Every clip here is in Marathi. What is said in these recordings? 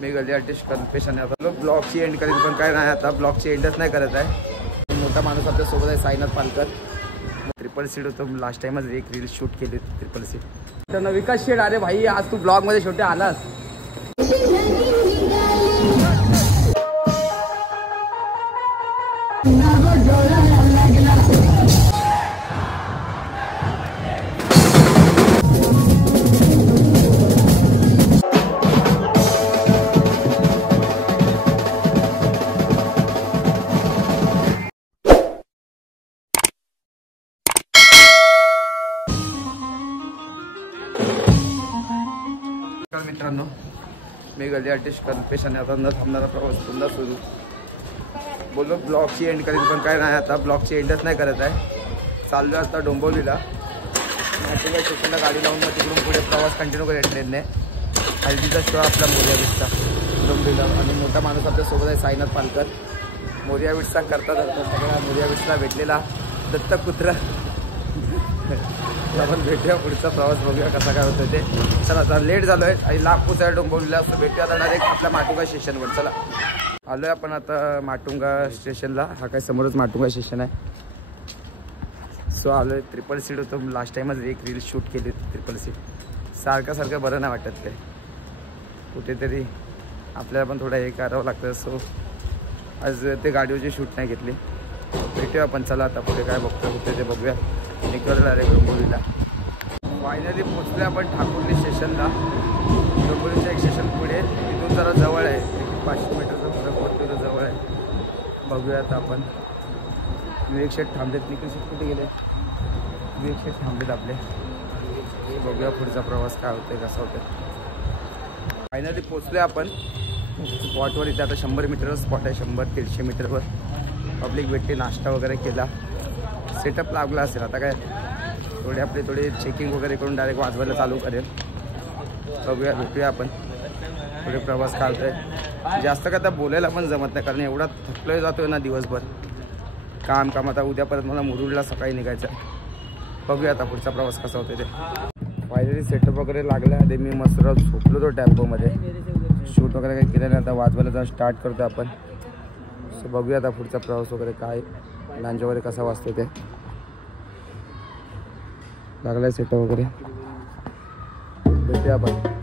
मी गली आर्टिस्ट कन्फेशन आहे. आता ब्लॉगची एंड करेल पण काय नाही, आता ब्लॉगची एंडच नाही करत आहे. मोठा माणूस आपल्यासोबत आहे, साईनाथ पालकर. ट्रिपल सीट होतो, लास्ट टाइमच एक रील शूट केली ट्रिपल सीट. तर विकास शेड, अरे भाई आज तू ब्लॉगमध्ये शेवटी आलास. मित्रांनो, मी गली आर्टिस्ट कन्फेशन आहे. आता न थांबणारा प्रवास पुन्हा सुरू. बोललो ब्लॉगची एंड करेल पण काय नाही, आता ब्लॉगची एंडच नाही करत आहे. चाललो आता डोंबिवलीला. नाशिकला स्टेशनला गाडी लावून मग तिकडून पुढे प्रवास कंटिन्यू करेल ट्रेनने. हल्दीचा शो आपला मोरिया बीचचा डोंबिवलीला. आणि मोठा माणूस आपल्यासोबत आहे, साईनाथ पालकर. मोरिया बीचचा करता सगळ्या मोरिया बीचला भेटलेला दत्तक पुत्र. आपण भेटूया, पुढचा प्रवास बघूया कसा काय होतं ते. चला आता लेट झालो आहे आणि लांब पोचायला डोंबिवलीला. असं भेटूया आता डायरेक्ट आपल्या माटुंगा स्टेशनवर. चला आलो आहे आपण आता माटुंगा स्टेशनला. हा काय समोरच माटुंगा स्टेशन आहे. सो आलो आहे. ट्रिपल सीट होतो, लास्ट टाइमच एक रील शूट केली ट्रिपल सीट. सारखं बरं नाही वाटत ते. कुठेतरी आपल्याला पण थोडं हे करावं लागतं. सो आज ते गाडीवरची शूट नाही घेतली. भेटूया आपण. चला आता पुढे काय बघतो कुठे ते बघूया. निघतो डायरेक्ट डोंबिवलीला. फायनली पोचले आपण ठाकुर्ली स्टेशनला. डोंबिवलीच्या एक स्टेशन पुढे, तिथून जरा जवळ आहे, 500 मीटरचा फरक पडतो, तर जवळ आहे. बघूया आता आपण. विवेक शेठ थांबलेत. निखिल शेठ कुठे गेले? विवेक शेठ थांबलेत आपले. बघूया पुढचा प्रवास काय होतोय, कसा होतोय. फायनली पोचले आपण स्पॉटवर. इथे आता 100 मीटरवर स्पॉट आहे, 100-150 मीटरवर. पब्लिक भेटली, नाश्ता वगैरे केला, सेटअप लागला असेल. आता काय थोडी चेकिंग वगैरे करून डायरेक्ट वाजवायला चालू करेल. बघूया, भेटूया आपण. पुढे प्रवास काढतोय. जास्त काय आता बोलायला पण जमत नाही, कारण एवढा थकलोय जातोय ना दिवसभर. काम आता उद्या परत मला मुरुडला सकाळी निघायचं आहे. बघूया आता पुढचा प्रवास कसा होतो ते. फायनली सेटअप वगैरे लागला. आधी मी मस्त झोपलो तो टेम्पोमध्ये. शूट वगैरे काही केलं नाही. आता वाजवायला जरा स्टार्ट करतो आपण. सो बघूया आता पुढचा प्रवास वगैरे काय, लंच वगैरे कसा वाजतो ते. लागला आहे सेटअप वगैरे. भेटूया आपण.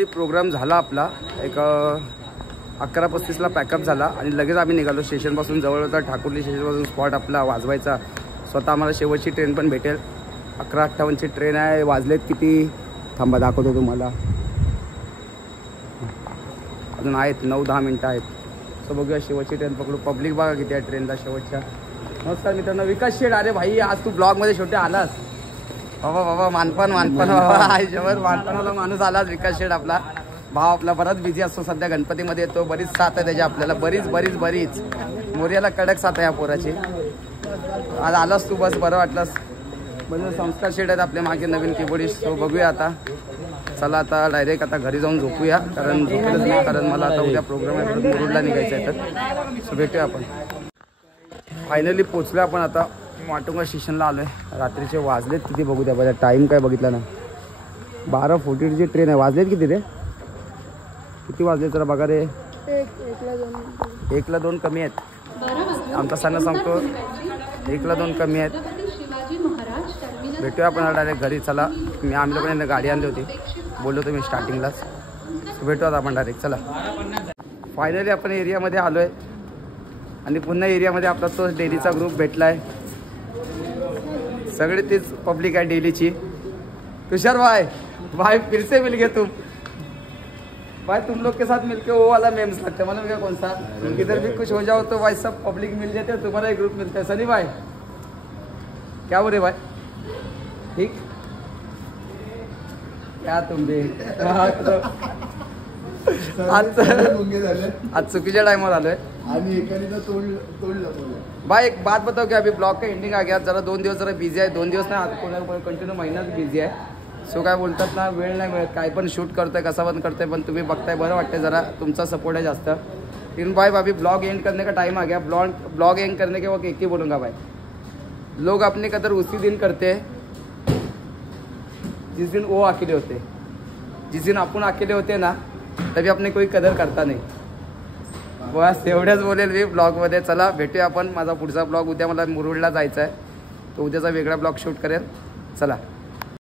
फायनली प्रोग्राम झाला आपला एक 11:35ला पॅकअप झाला आणि लगेच आम्ही निघालो. स्टेशनपासून जवळ होता ठाकुर्ली स्टेशनपासून स्पॉट आपला वाजवायचा. स्वतः आम्हाला शेवटची ट्रेन पण भेटेल. 11:58ची ट्रेन आहे. वाजलेत किती थांबा दाखवतो तुम्हाला. अजून आहेत 9-10 मिनटं आहेत. सो बघूया शेवटची ट्रेन पकडू. पब्लिक बघा किती आहे ट्रेनला शेवटच्या. नमस्कार मित्रांनो. विकास शेठ अरे भाई आज तू ब्लॉगमध्ये शेवटी आलास. बाबा मानपान बाबा आयुष्यभर मानपानाला माणूस आलाच. विकास शेठ आपला भाव आपला बराच बिझी असतो सध्या. गणपतीमध्ये येतो. बरीच साथ आहे त्याची आपल्याला. बरीच मोर्याला कडक साथ आहे या पोराची. आज आलास तू बस बरं वाटलंस. म्हणजे संस्कार शेठ आहेत आपल्या मागे नवीन कीबोर्डिस्ट. सो बघूया आता. चला आता डायरेक्ट आता घरी जाऊन झोपूया कारण झोपेलच नाही. कारण मला आता उद्या प्रोग्राम आहे परत मुरुडला निघायचं आहे. तर सो भेटूया आपण. फायनली पोचलो आपण आता माटुंगा स्टेशनला आलो आहे. रात्रीचे वाजलेत किती बघू द्या. बघा टाईम काय बघितला ना. 12:40ची ट्रेन आहे. वाजलेत किती रे. किती वाजले जरा बघा रे. 1ला 2 कमी आहेत. आमचा सण सांगतो 1ला 2 कमी आहेत. भेटूया आपण डायरेक्ट घरी. चला आम्ही लोकांनी गाडी आणली होती बोललो होतो मी स्टार्टिंगलाच. भेटूयात आपण डायरेक्ट. चला फायनली आपण एरियामध्ये आलो आहे आणि पुन्हा एरियामध्ये आपला तो डेलीचा ग्रुप भेटला आहे. सगळे तेच पब्लिक है डेली ची. तुषार भाई फिर से मिल गए तुम भाई. तुम लोग के साथ मिलके वो वाला मेम्स लगता है. मालूम क्या कौन सा. किधर भी कुछ हो जाओ तो भाई सब पब्लिक मिल जाते हैं. तुम्हारा एक ग्रुप मिलता है. सनी भाई क्या बोले भाई. ठीक क्या तुम भी आज चुकीच्या टाइमवर आलोय. भाई एक बात बताओ कि अभी ब्लॉग का एंडिंग आ गया. जरा 2 दिवस जरा बिझी आहे. 2 दिवस नाही कंटिन्यू महिनाच बिझी आहे. सो काय बोलतात ना वेळ नाही मिळत. काय पण शूट करतोय कसा पण करतोय पण तुम्ही बघताय बरं वाटतंय. जरा तुमचा सपोर्ट है जास्त. लेकिन भाई अभी ब्लॉग एंड करने का टाइम आ गया. ब्लॉग एंड करने के वक्त एक ही बोलूँगा भाई. लोग अपनी कदर उसी दिन करते हैं जिस दिन वो अकेले होते. जिस दिन आपण अकेले होते ना तभी अपने कोई कदर करता नाही. बस एवढ्याच बोलेल मी ब्लॉगमध्ये. चला भेटूया आपण. माझा पुढचा ब्लॉग उद्या मला मुरुडला जायचं आहे. तो उद्याचा वेगळा ब्लॉग शूट करेल. चला.